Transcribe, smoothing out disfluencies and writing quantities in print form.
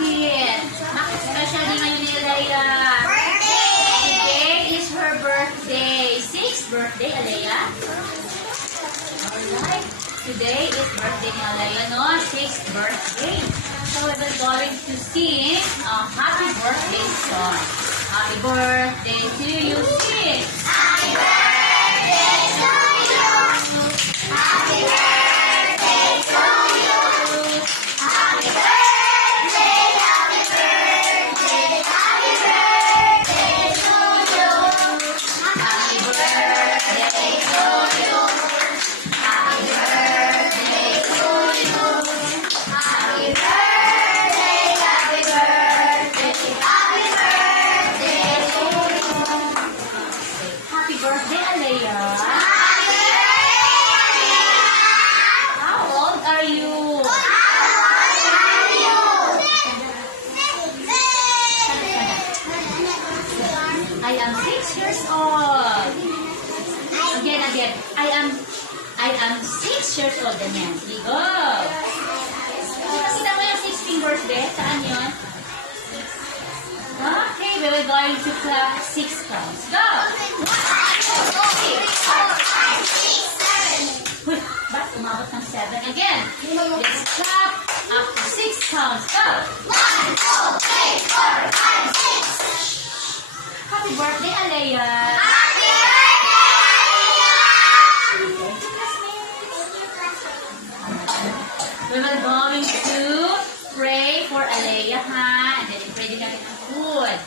Bakit? Bakit special din ngayon ni Alea? Today is her birthday. 6th birthday, Alea? Alright. Today is birthday ni Alea, no? 6th birthday. So we're going to sing a happy birthday song. Happy birthday to you, sis. Happy birthday to you. Happy birthday to you. Happy birthday, happy birthday, happy birthday to you. Happy birthday to you. Happy birthday to you. Happy birthday, happy birthday, happy birthday to you. Happy birthday, Alea. Happy birthday, How old are you? I am 6 years old. Again. I am 6 years old. Ganyan. Sige, go. Kita mo yung 16th birthday? Saan yun? Okay, we will going to clap 6 counts. Go! Uy, ba't umabot ng 7? Again. Let's clap up to 6 counts. Go! Happy birthday, Alea. We will going to pray for Alea, ha? And then pray din natin ang food.